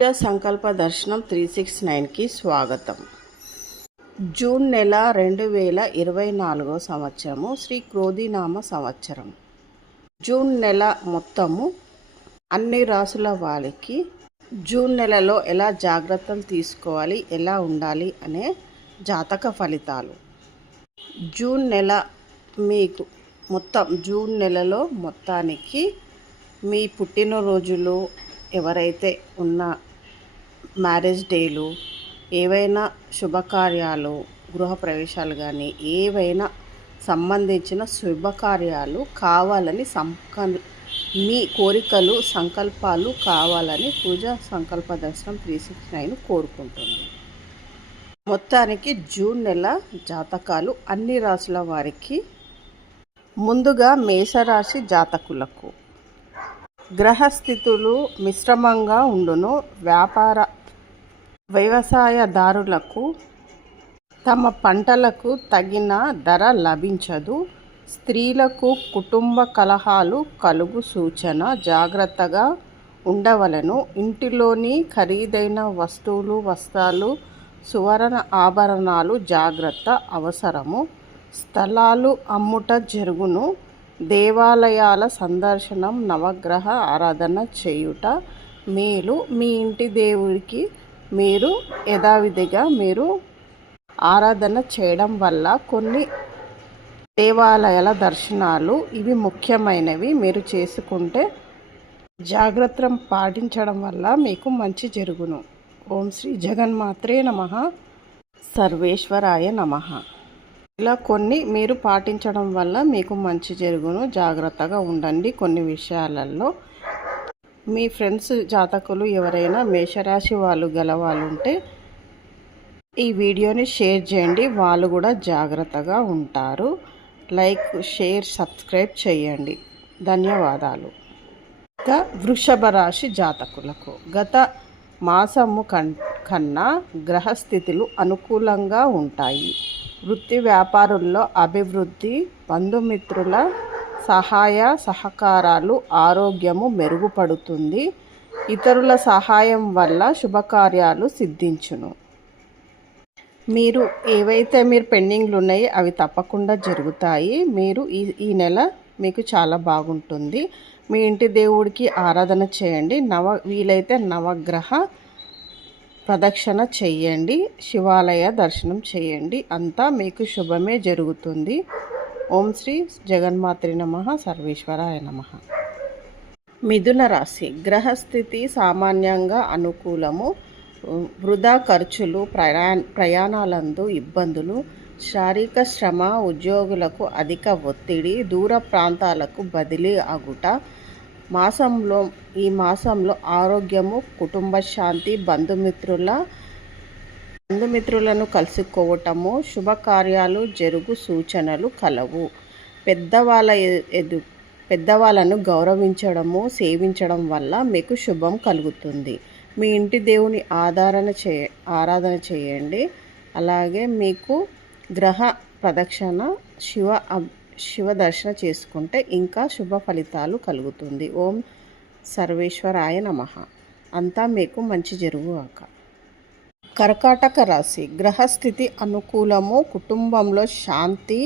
పూజా సంకల్ప దర్శనం three six నైన్కి స్వాగతం. జూన్ నెల రెండు వేల ఇరవై నాలుగో సంవత్సరము శ్రీ క్రోధినామ సంవత్సరం. జూన్ నెల మొత్తము అన్ని రాసుల వారికి జూన్ నెలలో ఎలా జాగ్రత్తలు తీసుకోవాలి ఎలా ఉండాలి అనే జాతక ఫలితాలు. జూన్ నెల మీకు మొత్తం జూన్ నెలలో మొత్తానికి మీ పుట్టినరోజులు ఎవరైతే ఉన్న మ్యారేజ్ డేలు ఏవైనా శుభకార్యాలు గృహప్రవేశాలు కానీ ఏవైనా సంబంధించిన శుభకార్యాలు కావాలని సంక మీ కోరికలు సంకల్పాలు కావాలని పూజా సంకల్ప దర్శనం త్రీ సిక్స్ నైన్ కోరుకుంటుంది. మొత్తానికి జూన్ నెల జాతకాలు అన్ని రాసుల వారికి ముందుగా మేషరాశి జాతకులకు. గ్రహస్థితులు మిశ్రమంగా ఉండును. వ్యాపార వ్యవసాయదారులకు తమ పంటలకు తగిన ధర లభించదు. స్త్రీలకు కుటుంబ కలహాలు కలుగు సూచన జాగ్రత్తగా ఉండవలను. ఇంటిలోని ఖరీదైన వస్తువులు వస్త్రాలు సువర్ణ ఆభరణాలు జాగ్రత్త అవసరము. స్థలాలు అమ్ముట జరుగును. దేవాలయాల సందర్శనం నవగ్రహ ఆరాధన చేయుట మేలు. మీ ఇంటి దేవుడికి మీరు యథావిధిగా మీరు ఆరాధన చేయడం వల్ల కొన్ని దేవాలయాల దర్శనాలు ఇవి ముఖ్యమైనవి. మీరు చేసుకుంటే జాగ్రత్త పాటించడం వల్ల మీకు మంచి జరుగును. ఓం శ్రీ జగన్మాత్రే నమ. సర్వేశ్వరాయ నమ. ఇలా కొన్ని మీరు పాటించడం వల్ల మీకు మంచి జరుగును. జాగ్రత్తగా ఉండండి కొన్ని విషయాలలో. మీ ఫ్రెండ్స్ జాతకులు ఎవరైనా మేషరాశి వాళ్ళు గలవాళ్ళు ఉంటే ఈ వీడియోని షేర్ చేయండి. వాళ్ళు కూడా జాగ్రత్తగా ఉంటారు. లైక్ షేర్ సబ్స్క్రైబ్ చేయండి. ధన్యవాదాలు. ఇంకా వృషభ రాశి జాతకులకు. గత మాసము కన్ కన్నా గ్రహస్థితులు అనుకూలంగా ఉంటాయి. వృత్తి వ్యాపారుల్లో అభివృద్ధి బంధుమిత్రుల సహాయ సహకారాలు ఆరోగ్యము మెరుగుపడుతుంది. ఇతరుల సహాయం వల్ల శుభకార్యాలు సిద్ధించును. మీరు ఏవైతే మీరు పెండింగ్లు ఉన్నాయో అవి తప్పకుండా జరుగుతాయి. మీరు ఈ ఈ నెల మీకు చాలా బాగుంటుంది. మీ ఇంటి దేవుడికి ఆరాధన చేయండి. నవ వీలైతే నవగ్రహ ప్రదక్షిణ చేయండి. శివాలయ దర్శనం చేయండి. అంతా మీకు శుభమే జరుగుతుంది. ఓం శ్రీ జగన్మాత్రి నమ సర్వేశ్వరాయ నమ. మిథున రాశి గ్రహస్థితి సామాన్యంగా అనుకూలము. వృధా ఖర్చులు ప్రయా ప్రయాణాలందు ఇబ్బందులు. శారీరక శ్రమ ఉద్యోగులకు అధిక ఒత్తిడి దూర ప్రాంతాలకు బదిలీ అగుట. మాసంలో ఈ మాసంలో ఆరోగ్యము కుటుంబ శాంతి బంధుమిత్రుల బంధుమిత్రులను కలుసుకోవటము శుభకార్యాలు జరుగు సూచనలు కలవు. పెద్దవాళ్ళ ఎదు పెద్దవాళ్ళను గౌరవించడము సేవించడం వల్ల మీకు శుభం కలుగుతుంది. మీ ఇంటి దేవుని ఆధారణ చే ఆరాధన చేయండి. అలాగే మీకు గ్రహ ప్రదక్షిణ శివ శివ దర్శన చేసుకుంటే ఇంకా శుభ ఫలితాలు కలుగుతుంది. ఓం సర్వేశ్వరాయ నమ. అంతా మీకు మంచి జరుగుగాక కర్కాటక రాశి. గ్రహస్థితి అనుకూలము. కుటుంబంలో శాంతి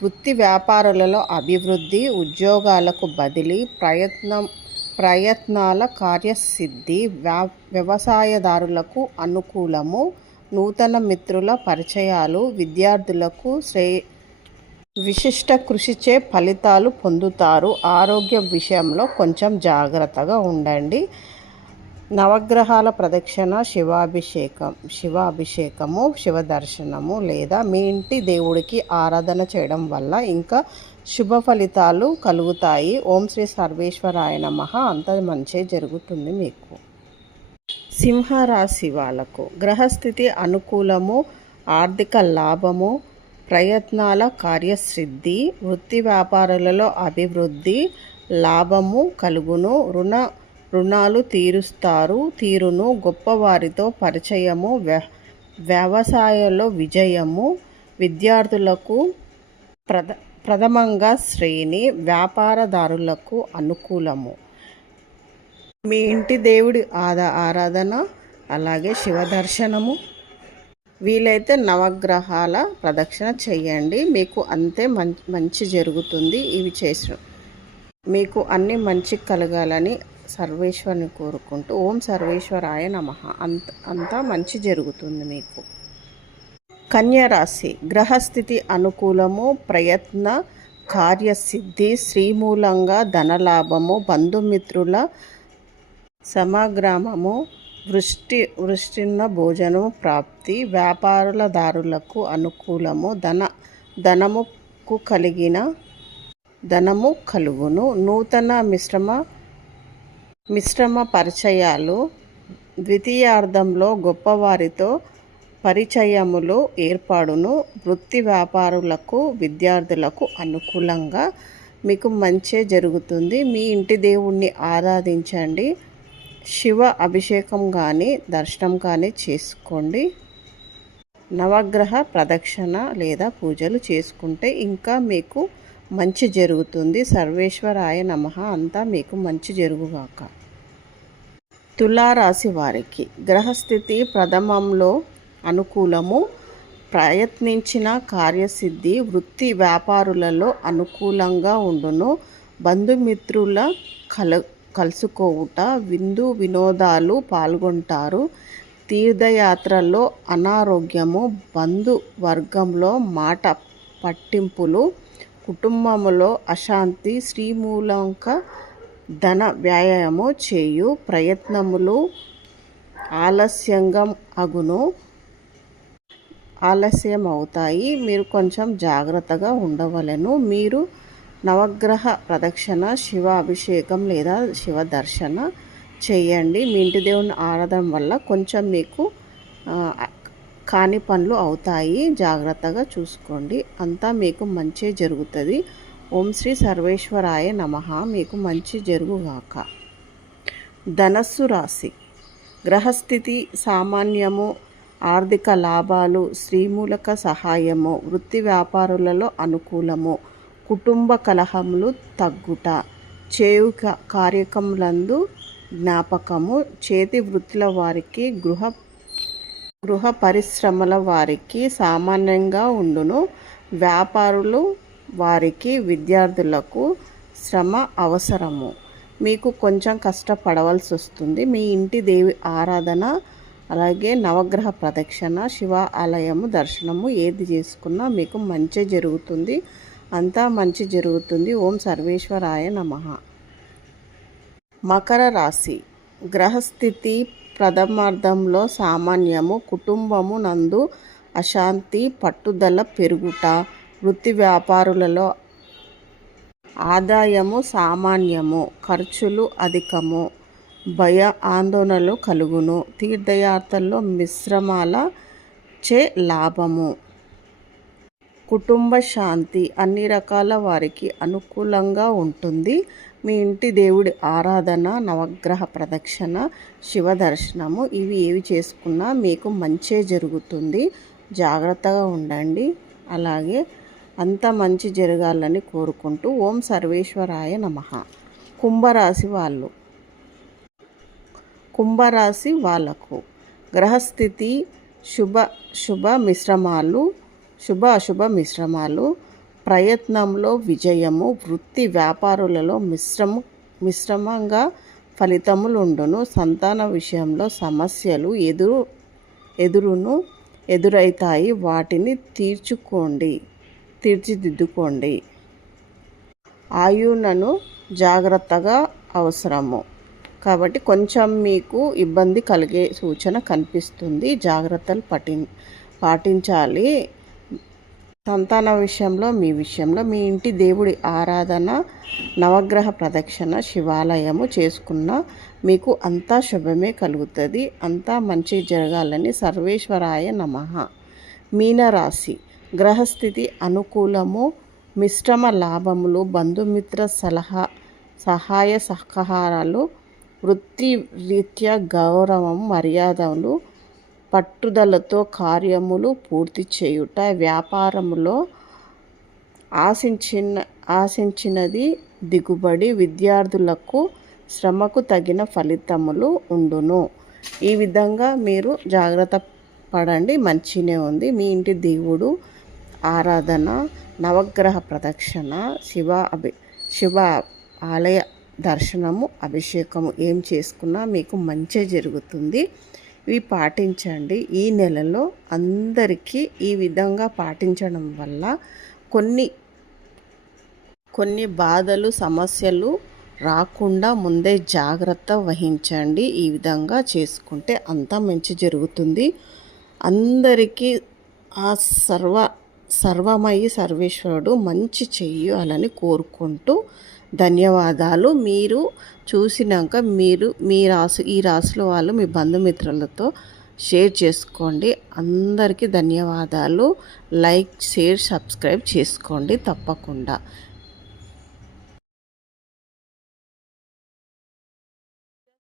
వృత్తి వ్యాపారులలో అభివృద్ధి ఉద్యోగాలకు బదిలీ ప్రయత్నం ప్రయత్నాల కార్యసిద్ధి వ్యా వ్యవసాయదారులకు అనుకూలము. నూతన మిత్రుల పరిచయాలు విద్యార్థులకు శ్రే విశిష్ట కృషిచే ఫలితాలు పొందుతారు. ఆరోగ్య విషయంలో కొంచెం జాగ్రత్తగా ఉండండి. నవగ్రహాల ప్రదక్షిణ శివాభిషేకం శివాభిషేకము శివ దర్శనము లేదా మీ ఇంటి దేవుడికి ఆరాధన చేయడం వల్ల ఇంకా శుభ ఫలితాలు కలుగుతాయి. ఓం శ్రీ సర్వేశ్వరాయ నమ. అంత మంచి జరుగుతుంది మీకు. సింహరాశి వాళ్ళకు గ్రహస్థితి అనుకూలము ఆర్థిక లాభము ప్రయత్నాల కార్యసిద్ధి వృత్తి వ్యాపారాలలో అభివృద్ధి లాభము కలుగును. రుణ రుణాలు తీరుస్తారు. తీరును గొప్పవారితో పరిచయము వ్యవసాయంలో విజయము విద్యార్థులకు ప్రధ ప్రథమంగా శ్రేణి వ్యాపారదారులకు అనుకూలము. మీ ఇంటి దేవుడి ఆదా ఆరాధన అలాగే శివ దర్శనము వీలైతే నవగ్రహాల ప్రదక్షిణ చేయండి. మీకు అంతే మంచి జరుగుతుంది. ఇవి చేసిన మీకు అన్ని మంచి కలగాలని సర్వేశ్వరిని కోరుకుంటూ ఓం సర్వేశ్వరాయ నమ. అంత అంతా మంచి జరుగుతుంది మీకు. కన్యరాశి గ్రహస్థితి అనుకూలము ప్రయత్న కార్యసిద్ధి శ్రీమూలంగా ధనలాభము బంధుమిత్రుల సమగ్రామము వృష్టి వృష్టిన్న భోజనము ప్రాప్తి వ్యాపారులదారులకు అనుకూలము ధన ధనముకు కలిగిన ధనము కలుగును. నూతన మిశ్రమ మిశ్రమ పరిచయాలు ద్వితీయార్థంలో గొప్పవారితో పరిచయములు ఏర్పాటును వృత్తి వ్యాపారులకు విద్యార్థులకు అనుకూలంగా మీకు మంచే జరుగుతుంది. మీ ఇంటి దేవుణ్ణి ఆరాధించండి. శివ అభిషేకం కానీ దర్శనం కానీ చేసుకోండి. నవగ్రహ ప్రదక్షిణ లేదా పూజలు చేసుకుంటే ఇంకా మీకు మంచి జరుగుతుంది. సర్వేశ్వరాయ నమ. అంతా మీకు మంచి జరుగుగాక. తులారాశి వారికి గ్రహస్థితి ప్రథమంలో అనుకూలము. ప్రయత్నించిన కార్యసిద్ధి వృత్తి వ్యాపారులలో అనుకూలంగా ఉండును. బంధుమిత్రుల కల కలుసుకోవుట విందు వినోదాలు పాల్గొంటారు. తీర్థయాత్రల్లో అనారోగ్యము బంధు వర్గంలో మాట పట్టింపులు కుటుంబములో అశాంతి శ్రీమూలంక ధన వ్యాయామము చేయు ప్రయత్నములు ఆలస్యంగా అగును. ఆలస్యం అవుతాయి మీరు కొంచెం జాగ్రత్తగా ఉండవలను. మీరు నవగ్రహ ప్రదక్షిణ శివ అభిషేకం లేదా శివ దర్శన చేయండి. మీ ఇంటి దేవుని ఆరాధన వల్ల కొంచెం మీకు కాని పనులు అవుతాయి. జాగ్రత్తగా చూసుకోండి. అంతా మీకు మంచి జరుగుతుంది. ఓం శ్రీ సర్వేశ్వరాయ నమ. మీకు మంచి జరుగుగాక. ధనస్సు రాశి. గ్రహస్థితి సామాన్యము ఆర్థిక లాభాలు శ్రీమూలక సహాయము వృత్తి వ్యాపారులలో అనుకూలము కుటుంబ కలహములు తగ్గుట చేయు కార్యక్రములందు జ్ఞాపకము చేతి వృత్తుల వారికి గృహ గృహ పరిశ్రమల వారికి సామాన్యంగా ఉండును. వ్యాపారులు వారికి విద్యార్థులకు శ్రమ అవసరము. మీకు కొంచెం కష్టపడవలసి వస్తుంది. మీ ఇంటి దేవి ఆరాధన అలాగే నవగ్రహ ప్రదక్షిణ శివ ఆలయము దర్శనము ఏది చేసుకున్నా మీకు మంచి జరుగుతుంది. అంతా మంచి జరుగుతుంది. ఓం సర్వేశ్వరాయ నమ. మకర రాశి. గ్రహస్థితి ప్రథమార్థంలో సామాన్యము కుటుంబము నందు అశాంతి పట్టుదల పెరుగుట వృత్తి వ్యాపారులలో ఆదాయము సామాన్యము ఖర్చులు అధికము భయ ఆందోళనలు కలుగును తీర్థయాత్రల్లో మిశ్రమాల చే లాభము. కుటుంబ శాంతి అన్ని రకాల వారికి అనుకూలంగా ఉంటుంది. మీ ఇంటి దేవుడి ఆరాధన నవగ్రహ ప్రదక్షిణ శివ దర్శనము ఇవి ఏవి చేసుకున్నా మీకు మంచే జరుగుతుంది. జాగ్రత్తగా ఉండండి. అలాగే అంత మంచి జరగాలని కోరుకుంటూ ఓం సర్వేశ్వరాయ నమ. కుంభరాశి వాళ్ళు. కుంభరాశి వాళ్ళకు గ్రహస్థితి శుభ శుభ మిశ్రమాలు శుభ అశుభ మిశ్రమాలు ప్రయత్నంలో విజయము వృత్తి వ్యాపారులలో మిశ్రమ మిశ్రమంగా ఫలితములుండును. సంతాన విషయంలో సమస్యలు ఎదురు ఎదురును ఎదురైతాయి. వాటిని తీర్చుకోండి తీర్చిదిద్దుకోండి. ఆయునను జాగ్రత్తగా అవసరము. కాబట్టి కొంచెం మీకు ఇబ్బంది కలిగే సూచన కనిపిస్తుంది. జాగ్రత్తలు పటి పాటించాలి. సంతాన విషయంలో మీ విషయంలో మీ ఇంటి దేవుడి ఆరాధన నవగ్రహ ప్రదక్షిణ శివాలయము చేసుకున్న మీకు అంతా శుభమే కలుగుతుంది. అంతా మంచి జరగాలని సర్వేశ్వరాయ నమ. మీనరాశి. గ్రహస్థితి అనుకూలము మిశ్రమ లాభములు బంధుమిత్ర సలహా సహాయ సహకారాలు వృత్తి రీత్యా గౌరవం మర్యాదలు పట్టుదలతో కార్యములు పూర్తి చేయుట వ్యాపారములో ఆశించిన ఆశించినది దిగుబడి విద్యార్థులకు శ్రమకు తగిన ఫలితములు ఉండును. ఈ విధంగా మీరు జాగ్రత్త పడండి. మంచినే ఉంది. మీ ఇంటి దేవుడు ఆరాధన నవగ్రహ ప్రదక్షిణ శివ అభి శివ ఆలయ దర్శనము అభిషేకము ఏం చేసుకున్నా మీకు మంచి జరుగుతుంది. ఇవి పాటించండి. ఈ నెలలో అందరికీ ఈ విధంగా పాటించడం వల్ల కొన్ని కొన్ని బాధలు సమస్యలు రాకుండా ముందే జాగ్రత్త వహించండి. ఈ విధంగా చేసుకుంటే అంతా మంచి జరుగుతుంది. అందరికీ ఆ సర్వ సర్వమయ్యి సర్వేశ్వరుడు మంచి చెయ్యాలని కోరుకుంటూ ధన్యవాదాలు. మీరు చూసినాక మీరు మీ రాసు ఈ రాసుల వాళ్ళు మీ బంధుమిత్రులతో షేర్ చేసుకోండి. అందరికీ ధన్యవాదాలు. లైక్ షేర్ సబ్స్క్రైబ్ చేసుకోండి తప్పకుండా.